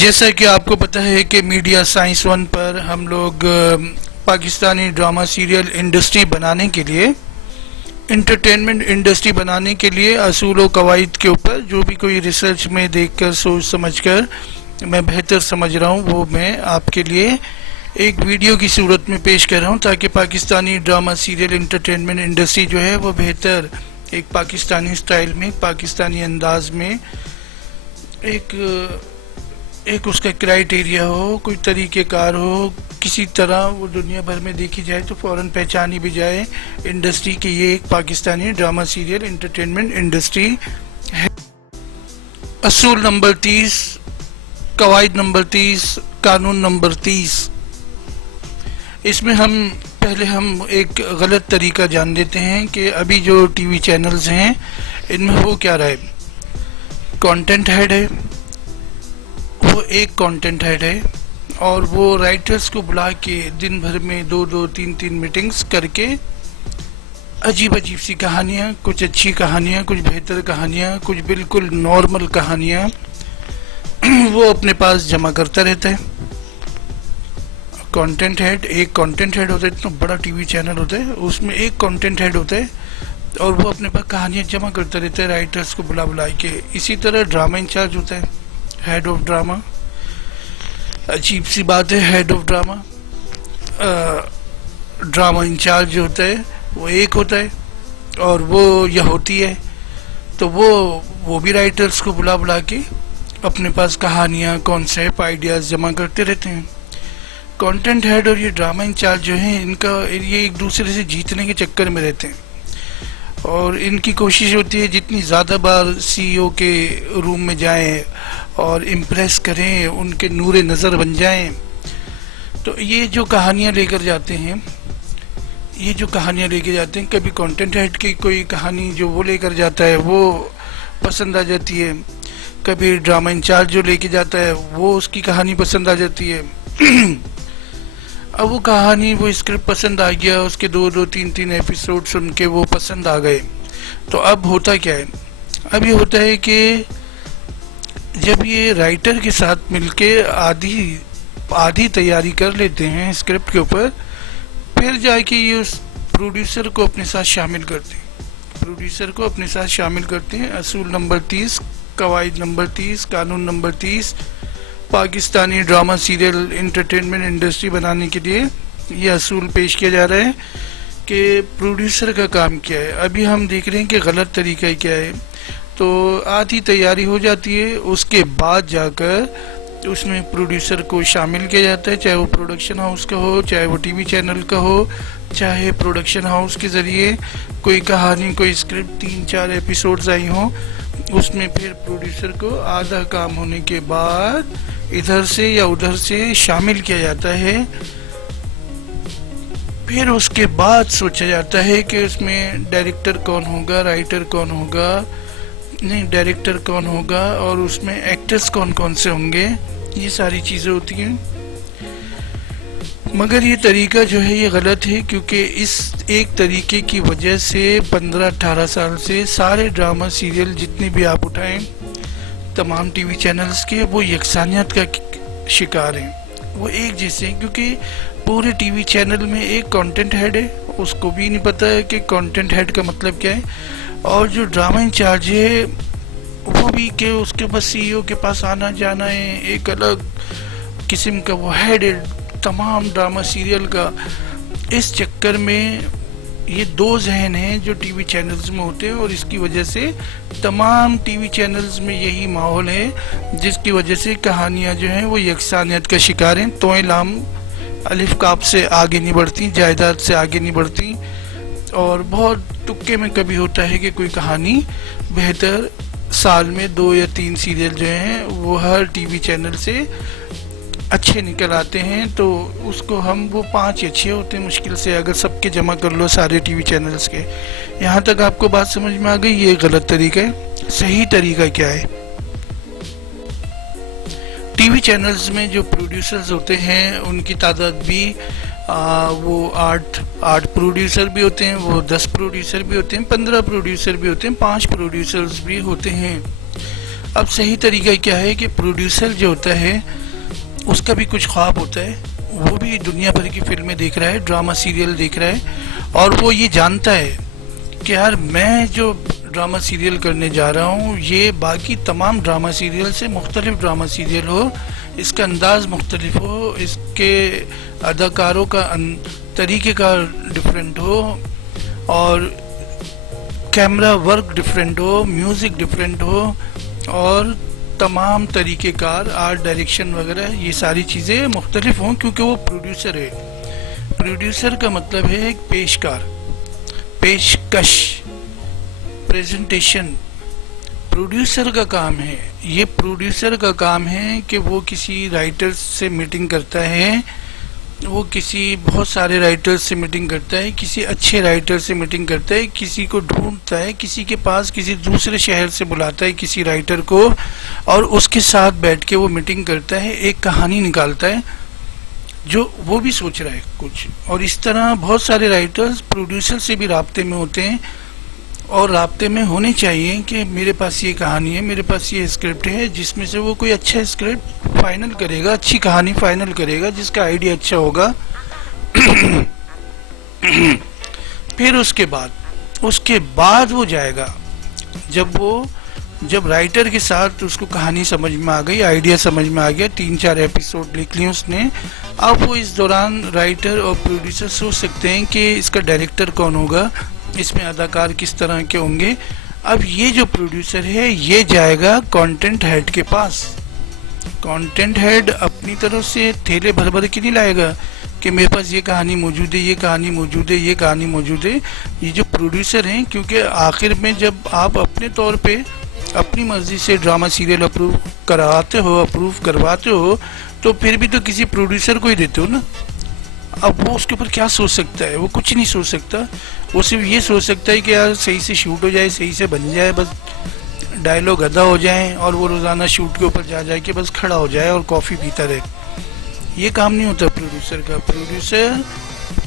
جیسا کہ آپ کو پتہ ہے کہ میڈیا سائنس ون پر ہم لوگ پاکستانی ڈرامہ سیریل انڈسٹری بنانے کے لیے انٹرٹینمنٹ انڈسٹری بنانے کے لیے اصول و قواعد کے اوپر جو بھی کوئی ریسرچ میں دیکھ کر سوچ سمجھ کر میں بہتر سمجھ رہا ہوں وہ میں آپ کے لیے ایک ویڈیو کی صورت میں پیش کر رہا ہوں تاکہ Pakistani drama serial entertainment industry جو ہے وہ بہتر ایک پاکستانی سٹائل میں پاکستانی انداز میں ایک اس کا کرائیٹیریا ہو، کوئی طریقہ کار ہو، کسی طرح وہ دنیا بھر میں دیکھی جائے تو فوراً پہچانی بھی جائے انڈسٹری کی یہ ایک Pakistani drama serial entertainment industry ہے۔ اصول نمبر 30، قواعد نمبر 30، قانون نمبر 30۔ اس میں پہلے ہم ایک غلط طریقہ جان لیتے ہیں کہ ابھی جو ٹی وی چینلز ہیں ان میں وہ کیا رہے، کانٹینٹ ہیڈ ہے، وہ ایک کانٹینٹ ہیڈ ہے اور وہ رائٹرز کو بلا کے دن بھر میں 2-3 میٹنگز کر کے عجیب سی کہانیاں، کچھ اچھی کہانیاں، کچھ بہتر کہانیاں، کچھ بالکل نارمل کہانیاں وہ اپنے پاس جمع کرتا رہتا ہے۔ کانٹینٹ ہیڈ، ایک کانٹینٹ ہیڈ ہوتا ہے، اتنا بڑا ٹی وی چینل ہوتا ہے، اس میں ایک کانٹینٹ ہیڈ ہوتا ہے اور وہ اپنے پاس کہانیاں جمع کرتا رہتا ہے رائٹرز کو بلا کے۔ اسی طرح ڈرامہ انچارج ہوتا ہے، ہیڈ آف ڈرامہ۔ عجیب سی بات ہے، head of drama, drama incharge جو ہوتا ہے وہ ایک ہوتا ہے اور وہ یا ہوتی ہے تو وہ بھی رائٹرز کو بلا کے اپنے پاس کہانیاں، کانسیپٹ، آئیڈیاز جمع کرتے رہتے ہیں۔ کانٹینٹ ہیڈ اور یہ ڈرامہ انچارج جو ہیں یہ ایک دوسرے سے جیتنے کے چکر میں رہتے ہیں اور ان کی کوشش ہوتی ہے جتنی زیادہ بار سی ای او کے روم میں جائیں اور امپریس کریں، ان کے نور نظر بن جائیں۔ تو یہ جو کہانیاں لے کر جاتے ہیں کبھی کانٹینٹ ہیڈ کی کوئی کہانی جو وہ لے کر جاتا ہے وہ پسند آ جاتی ہے، کبھی ڈرامہ انچارج جو لے کے جاتا ہے وہ اس کی کہانی پسند آ جاتی ہے۔ اب وہ کہانی، وہ اسکرپٹ پسند آ گیا، اس کے 2-3 ایپیسوڈ سن کے وہ پسند آ گئے، تو اب ہوتا کیا ہے؟ اب یہ ہوتا ہے کہ جب یہ رائٹر کے ساتھ مل کے آدھی تیاری کر لیتے ہیں اسکرپٹ کے اوپر، پھر جا کے یہ اس پروڈیوسر کو اپنے ساتھ شامل کرتے ہیں۔ اصول نمبر 30، قواعد نمبر 30، قانون number 30، Pakistani drama serial entertainment industry بنانے کے لیے یہ اصول پیش کیا جا رہا ہے کہ پروڈیوسر کا کام کیا ہے۔ ابھی ہم دیکھ رہے ہیں کہ غلط طریقہ کیا ہے۔ تو آدھی تیاری ہو جاتی ہے، اس کے بعد جا کر اس میں پروڈیوسر کو شامل کیا جاتا ہے، چاہے وہ پروڈکشن ہاؤس کا ہو، چاہے وہ ٹی وی چینل کا ہو، چاہے پروڈکشن ہاؤس کے ذریعے کوئی کہانی، کوئی اسکرپٹ 3-4 ایپیسوڈز آئی ہوں، اس میں پھر پروڈیوسر کو آدھا کام ہونے کے بعد ادھر سے یا ادھر سے شامل کیا جاتا ہے۔ پھر اس کے بعد سوچا جاتا ہے کہ اس میں ڈائریکٹر کون ہوگا، رائٹر کون ہوگا، ڈائریکٹر کون ہوگا اور اس میں ایکٹرز کون سے ہوں گے، یہ ساری چیزیں ہوتی ہیں۔ مگر یہ طریقہ جو ہے یہ غلط ہے، کیونکہ اس ایک طریقے کی وجہ سے 15-18 سال سے سارے ڈرامہ سیریل جتنے بھی آپ اٹھائیں، تمام ٹی وی چینلز کے، وہ یکسانیت کا شکار ہیں، وہ ایک جیسے ہیں، کیونکہ پورے ٹی وی چینل میں ایک کانٹینٹ ہیڈ ہے، اس کو بھی نہیں پتہ ہے کہ کانٹینٹ ہیڈ کا مطلب کیا ہے، اور جو ڈرامہ انچارج ہے وہ بھی کہ اس کے بس سی ای او کے پاس آنا جانا ہے، ایک الگ قسم کا وہ ہیڈ ہے تمام ڈرامہ سیریل کا۔ اس چکر میں یہ دو ذہن ہیں جو ٹی وی چینلز میں ہوتے ہیں، اور اس کی وجہ سے تمام ٹی وی چینلز میں یہی ماحول ہے، جس کی وجہ سے کہانیاں جو ہیں وہ یکسانیت کا شکار ہیں، توئیں لام الف کاف سے آگے نہیں بڑھتی، جائیداد سے آگے نہیں بڑھتی، اور بہت تکے میں کبھی ہوتا ہے کہ کوئی کہانی بہتر، سال میں 2 یا 3 سیریل جو ہیں وہ ہر ٹی وی چینل سے اچھے نکل آتے ہیں، تو اس کو وہ 5 یا 6 ہوتے ہیں مشکل سے، اگر سب کے جمع کر لو سارے ٹی وی چینلز کے۔ یہاں تک آپ کو بات سمجھ میں آ گئی؟ یہ غلط طریقہ ہے۔ صحیح طریقہ کیا ہے؟ ٹی وی چینلز میں جو پروڈیوسرز ہوتے ہیں ان کی تعداد بھی وہ 8 پروڈیوسر بھی ہوتے ہیں، وہ 10 پروڈیوسر بھی ہوتے ہیں، 15 پروڈیوسر بھی ہوتے ہیں، 5 پروڈیوسرز بھی ہوتے ہیں۔ اب صحیح طریقہ کیا ہے کہ پروڈیوسر جو ہوتا ہے اس کا بھی کچھ خواب ہوتا ہے، وہ بھی دنیا بھر کی فلمیں دیکھ رہا ہے، ڈرامہ سیریل دیکھ رہا ہے، اور وہ یہ جانتا ہے کہ یار میں جو ڈرامہ سیریل کرنے جا رہا ہوں یہ باقی تمام ڈرامہ سیریل سے مختلف ڈرامہ سیریل ہو، اس کا انداز مختلف ہو، اس کے اداکاروں کا طریقہ کار ڈیفرنٹ ہو، اور کیمرہ ورک ڈیفرنٹ ہو، میوزک ڈیفرنٹ ہو، اور تمام طریقہ کار آرٹ ڈائریکشن وغیرہ یہ ساری چیزیں مختلف ہوں، کیونکہ وہ پروڈیوسر ہے۔ پروڈیوسر کا مطلب ہے ایک پیشکار، پیشکش، پریزنٹیشن۔ پروڈیوسر کا کام ہے، یہ پروڈیوسر کا کام ہے کہ وہ کسی رائٹر سے میٹنگ کرتا ہے، وہ کسی بہت سارے رائٹر سے میٹنگ کرتا ہے، کسی اچھے رائٹر سے میٹنگ کرتا ہے، کسی کو ڈھونڈتا ہے، کسی کے پاس کسی دوسرے شہر سے بلاتا ہے کسی رائٹر کو، اور اس کے ساتھ بیٹھ کے وہ میٹنگ کرتا ہے، ایک کہانی نکالتا ہے جو وہ بھی سوچ رہا ہے کچھ۔ اور اس طرح بہت سارے رائٹرز پروڈیوسر سے بھی رابطے میں ہوتے ہیں، اور رابطے میں ہونے چاہیے کہ میرے پاس یہ کہانی ہے، میرے پاس یہ اسکرپٹ ہے، جس میں سے وہ کوئی اچھا اسکرپٹ فائنل کرے گا، اچھی کہانی فائنل کرے گا، جس کا آئیڈیا اچھا ہوگا۔ پھر اس کے بعد وہ جائے گا، جب رائٹر کے ساتھ اس کو کہانی سمجھ میں آ گئی، آئیڈیا سمجھ میں آ گیا، 3-4 ایپیسوڈ لکھ لیے اس نے، اب وہ اس دوران رائٹر اور پروڈیوسر سوچ سکتے ہیں کہ اس کا ڈائریکٹر کون ہوگا، اس میں اداکار کس طرح کے ہوں گے۔ اب یہ جو پروڈیوسر ہے یہ جائے گا کانٹینٹ ہیڈ کے پاس۔ کانٹینٹ ہیڈ اپنی طرف سے تھیلے بھر بھر کے نہیں لائے گا کہ میرے پاس یہ کہانی موجود ہے، یہ کہانی موجود ہے، یہ کہانی موجود ہے۔ یہ جو پروڈیوسر ہیں، کیونکہ آخر میں جب آپ اپنے طور پہ اپنی مرضی سے ڈرامہ سیریل اپروو کرواتے ہو تو پھر بھی تو کسی پروڈیوسر کو ہی دیتے ہو نا۔ اب وہ اس کے اوپر کیا سوچ سکتا ہے؟ وہ کچھ نہیں سوچ سکتا، وہ صرف یہ سوچ سکتا ہے کہ یار صحیح سے شوٹ ہو جائے، صحیح سے بن جائے، بس ڈائلاگ ادا ہو جائیں، اور وہ روزانہ شوٹ کے اوپر جا کے بس کھڑا ہو جائے اور کافی پیتا رہے۔ یہ کام نہیں ہوتا پروڈیوسر کا۔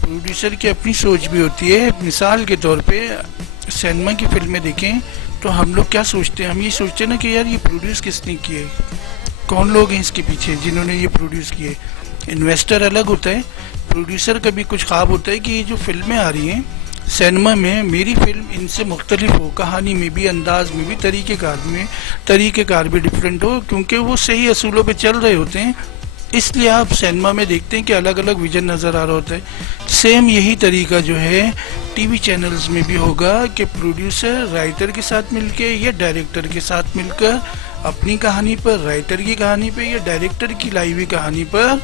پروڈیوسر کی اپنی سوچ بھی ہوتی ہے۔ مثال کے طور پہ سینما کی فلمیں دیکھیں تو ہم لوگ کیا سوچتے ہیں؟ ہم یہ سوچتے ہیں نا کہ یار یہ پروڈیوس کس نے کیے، کون لوگ ہیں اس کے پیچھے جنہوں نے یہ پروڈیوس کیے۔ انویسٹر الگ ہوتا ہے، پروڈیوسر کا بھی کچھ خواب ہوتا ہے کہ یہ جو فلمیں آ رہی ہیں سینما میں، میری فلم ان سے مختلف ہو، کہانی میں بھی، انداز میں بھی، طریقہ کار بھی ڈیفرنٹ ہو، کیونکہ وہ صحیح اصولوں پہ چل رہے ہوتے ہیں۔ اس لیے آپ سینما میں دیکھتے ہیں کہ الگ الگ ویژن نظر آ رہا ہوتا ہے۔ سیم یہی طریقہ جو ہے ٹی وی چینلز میں بھی ہوگا کہ پروڈیوسر رائٹر کے ساتھ مل کے یا ڈائریکٹر کے ساتھ مل کر اپنی کہانی پر، رائٹر کی کہانی پہ یا ڈائریکٹر کی لائی ہوئی کہانی پر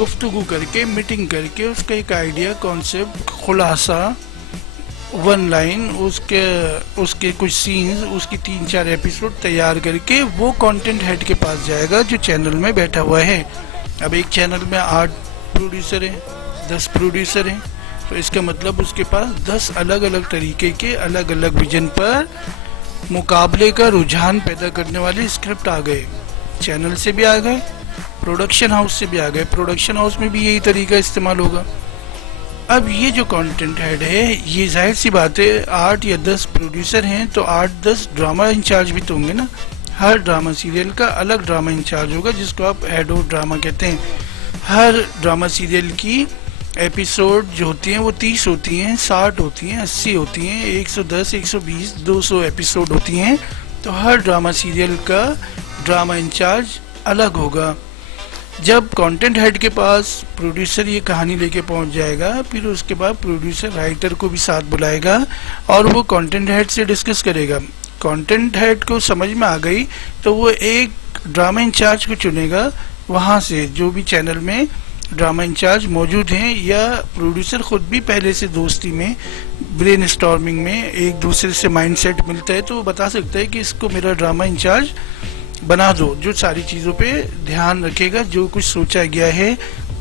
گفتگو کر کے، میٹنگ کر کے، اس کا ایک آئیڈیا، کانسیپٹ، خلاصہ، ون لائن، اس کے کچھ سینز، اس کی 3-4 ایپیسوڈ تیار کر کے وہ کانٹینٹ ہیڈ کے پاس جائے گا جو چینل میں بیٹھا ہوا ہے۔ اب ایک چینل میں 8 پروڈیوسر ہیں، 10 پروڈیوسر ہیں، تو اس کا مطلب اس کے پاس 10 الگ الگ طریقے کے الگ الگ ویژن پر مقابلے کا رجحان پیدا کرنے والے اسکرپٹ آ گئے۔ چینل سے بھی آ گئے، پروڈکشن ہاؤس سے بھی آ گئے، پروڈکشن ہاؤس میں بھی یہی طریقہ استعمال ہوگا۔ اب یہ جو کانٹینٹ ہیڈ ہے، یہ ظاہر سی بات ہے 8 یا 10 پروڈیوسر ہیں تو 8-10 ڈرامہ انچارج بھی تو ہوں گے نا۔ ہر ڈرامہ سیریل کا الگ ڈرامہ انچارج ہوگا جس کو آپ ہیڈ آف ڈرامہ کہتے ہیں۔ ہر ڈرامہ سیریل کی ایپیسوڈ جو ہوتی ہیں وہ 30 ہوتی ہیں، 60 ہوتی ہیں، 80 ہوتی ہیں، 110، 120، 200 ایپیسوڈ ہوتی ہیں، تو ہر ڈرامہ سیریل کا ڈرامہ انچارج الگ ہوگا۔ جب کانٹینٹ ہیڈ کے پاس پروڈیوسر یہ کہانی لے کے پہنچ جائے گا، پھر اس کے بعد پروڈیوسر رائٹر کو بھی ساتھ بلائے گا اور وہ کانٹینٹ ہیڈ سے ڈسکس کرے گا۔ کانٹینٹ ہیڈ کو سمجھ میں آ گئی تو وہ ایک ڈرامہ انچارج کو چنے گا، وہاں سے جو بھی چینل میں ڈرامہ انچارج موجود ہیں، یا پروڈیوسر خود بھی پہلے سے دوستی میں، برین اسٹارمنگ میں ایک دوسرے سے مائنڈ سیٹ ملتا ہے تو وہ بتا سکتا ہے کہ اس کو میرا ڈرامہ انچارج بنا دو، جو ساری چیزوں پہ دھیان رکھے گا، جو کچھ سوچا گیا ہے،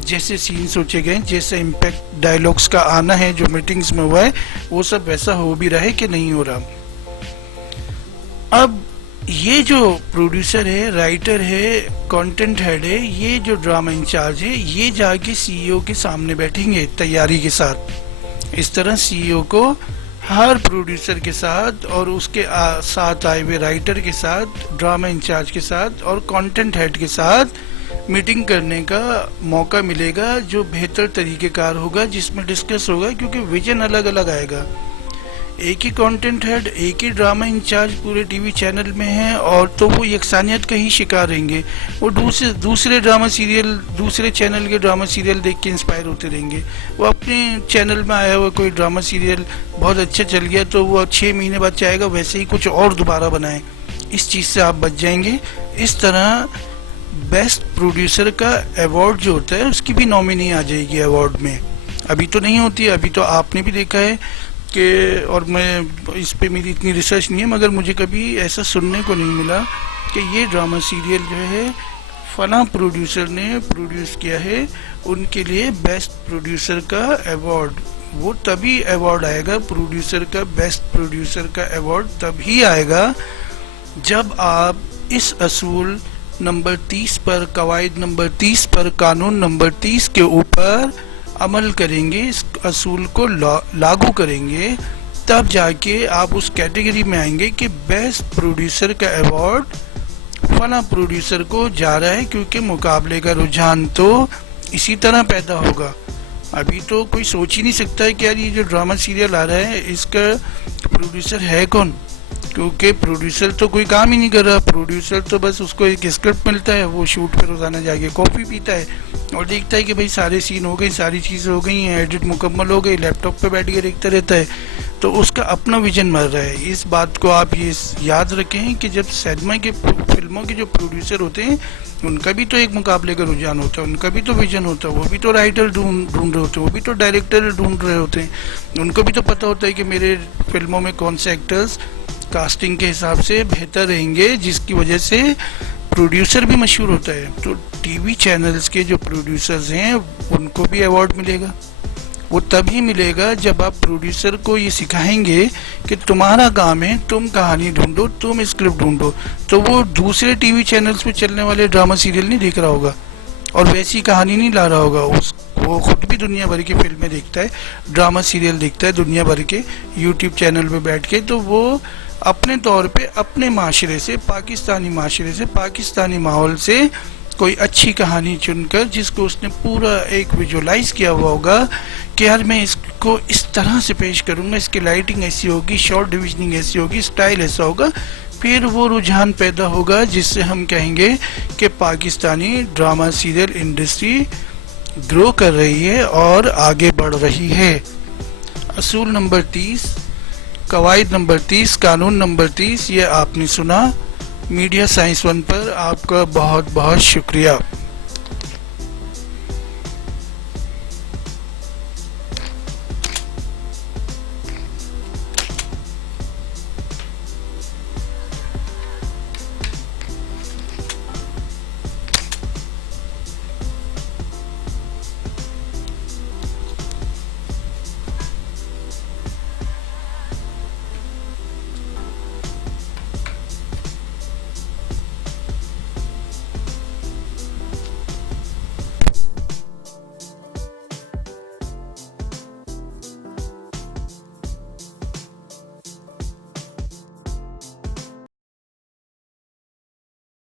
جیسے سین سوچے گئے، جیسے امپیکٹ ڈائلاگز کا آنا ہے جو میٹنگز میں ہوا ہے، وہ سب ویسا ہو بھی رہا ہے کہ نہیں ہو رہا۔ اب یہ جو پروڈیوسر ہے، رائٹر ہے، کانٹینٹ ہیڈ ہے، یہ جو ڈرامہ انچارج ہے، یہ جا کے سی ای او کے سامنے بیٹھیں گے تیاری کے ساتھ۔ اس طرح سی ای او کو ہر پروڈیوسر کے ساتھ اور اس کے ساتھ آئے ہوئے رائٹر کے ساتھ، ڈرامہ انچارج کے ساتھ اور کانٹینٹ ہیڈ کے ساتھ میٹنگ کرنے کا موقع ملے گا، جو بہتر طریقہ کار ہوگا، جس میں ڈسکس ہوگا، کیونکہ ویژن الگ الگ آئے گا۔ ایک ہی کانٹینٹ ہیڈ، ایک ہی ڈرامہ انچارج پورے ٹی وی چینل میں ہیں، اور تو وہ یکسانیت کا ہی شکار رہیں گے۔ وہ دوسرے ڈرامہ سیریل، دوسرے چینل کے ڈرامہ سیریل دیکھ کے انسپائر ہوتے رہیں گے۔ وہ اپنے چینل میں آیا ہوا کوئی ڈرامہ سیریل بہت اچھا چل گیا تو وہ 6 مہینے بعد چاہے گا ویسے ہی کچھ اور دوبارہ بنائیں۔ اس چیز سے آپ بچ جائیں گے۔ اس طرح بیسٹ پروڈیوسر کا ایوارڈ جو ہوتا ہے اس کی بھی نامینی آ جائے گی ایوارڈ میں۔ ابھی تو نہیں ہوتی، ابھی تو آپ نے بھی دیکھا ہے کہ، اور میں اس پہ میری اتنی ریسرچ نہیں ہے، مگر مجھے کبھی ایسا سننے کو نہیں ملا کہ یہ ڈرامہ سیریل جو ہے فلاں پروڈیوسر نے پروڈیوس کیا ہے، ان کے لیے بیسٹ پروڈیوسر کا ایوارڈ۔ وہ تبھی ایوارڈ آئے گا، پروڈیوسر کا بیسٹ پروڈیوسر کا ایوارڈ تب ہی آئے گا جب آپ اس اصول نمبر 30 پر، قواعد نمبر 30 پر، قانون نمبر 30 کے اوپر عمل کریں گے، اس اصول کو لاگو کریں گے، تب جا کے آپ اس کیٹیگری میں آئیں گے کہ بیسٹ پروڈیوسر کا ایوارڈ فلاں پروڈیوسر کو جا رہا ہے، کیونکہ مقابلے کا رجحان تو اسی طرح پیدا ہوگا۔ ابھی تو کوئی سوچ ہی نہیں سکتا ہے کہ یار یہ جو ڈرامہ سیریل آ رہا ہے اس کا پروڈیوسر ہے کون، کیونکہ پروڈیوسر تو کوئی کام ہی نہیں کر رہا۔ پروڈیوسر تو بس اس کو ایک اسکرپٹ ملتا ہے، وہ شوٹ پہ روزانہ جا کے کافی پیتا ہے اور دیکھتا ہے کہ بھائی سارے سین ہو گئے، ساری چیزیں ہو گئی ہیں، ایڈٹ مکمل ہو گئی، لیپ ٹاپ پہ بیٹھ کے دیکھتا رہتا ہے، تو اس کا اپنا ویژن مر رہا ہے۔ اس بات کو آپ یہ یاد رکھیں کہ جب سینما کے فلموں کے جو پروڈیوسر ہوتے ہیں ان کا بھی تو ایک مقابلے کا رجحان ہوتا ہے، ان کا بھی تو ویژن ہوتا ہے، وہ بھی تو رائٹر ڈھونڈ رہے ہوتے ہیں، وہ بھی تو ڈائریکٹر ڈھونڈ رہے ہوتے ہیں، ان کو بھی تو پتہ ہوتا ہے کہ میرے فلموں میں کون سے ایکٹرز کاسٹنگ کے حساب سے بہتر رہیں گے، جس کی وجہ سے پروڈیوسر بھی مشہور ہوتا ہے۔ تو ٹی وی چینلز کے جو پروڈیوسرز ہیں ان کو بھی ایوارڈ ملے گا۔ وہ تبھی ملے گا جب آپ پروڈیوسر کو یہ سکھائیں گے کہ تمہارا کام ہے تم کہانی ڈھونڈو، تم اسکرپٹ ڈھونڈو، تو وہ دوسرے ٹی وی چینلز پہ چلنے والے ڈرامہ سیریل نہیں دیکھ رہا ہوگا اور ویسی کہانی نہیں لا رہا ہوگا۔ وہ خود بھی دنیا بھر کی فلمیں دیکھتا ہے، ڈرامہ سیریل دیکھتا ہے دنیا بھر کے یوٹیوب چینل پہ بیٹھ کے، تو وہ اپنے طور پہ اپنے معاشرے سے، پاکستانی معاشرے سے، پاکستانی ماحول سے کوئی اچھی کہانی چن کر، جس کو اس نے پورا ایک ویژولائز کیا ہوا ہوگا کہ یار میں اس کو اس طرح سے پیش کروں گا، اس کی لائٹنگ ایسی ہوگی، شارٹ ڈویژننگ ایسی ہوگی، سٹائل ایسا ہوگا، پھر وہ رجحان پیدا ہوگا جس سے ہم کہیں گے کہ پاکستانی ڈرامہ سیریل انڈسٹری گرو کر رہی ہے اور آگے بڑھ رہی ہے۔ اصول نمبر 30، قواعد نمبر 30، قانون نمبر 30، یہ آپ نے سنا۔ میڈیا سائنس 1 پر آپ کا بہت بہت شکریہ۔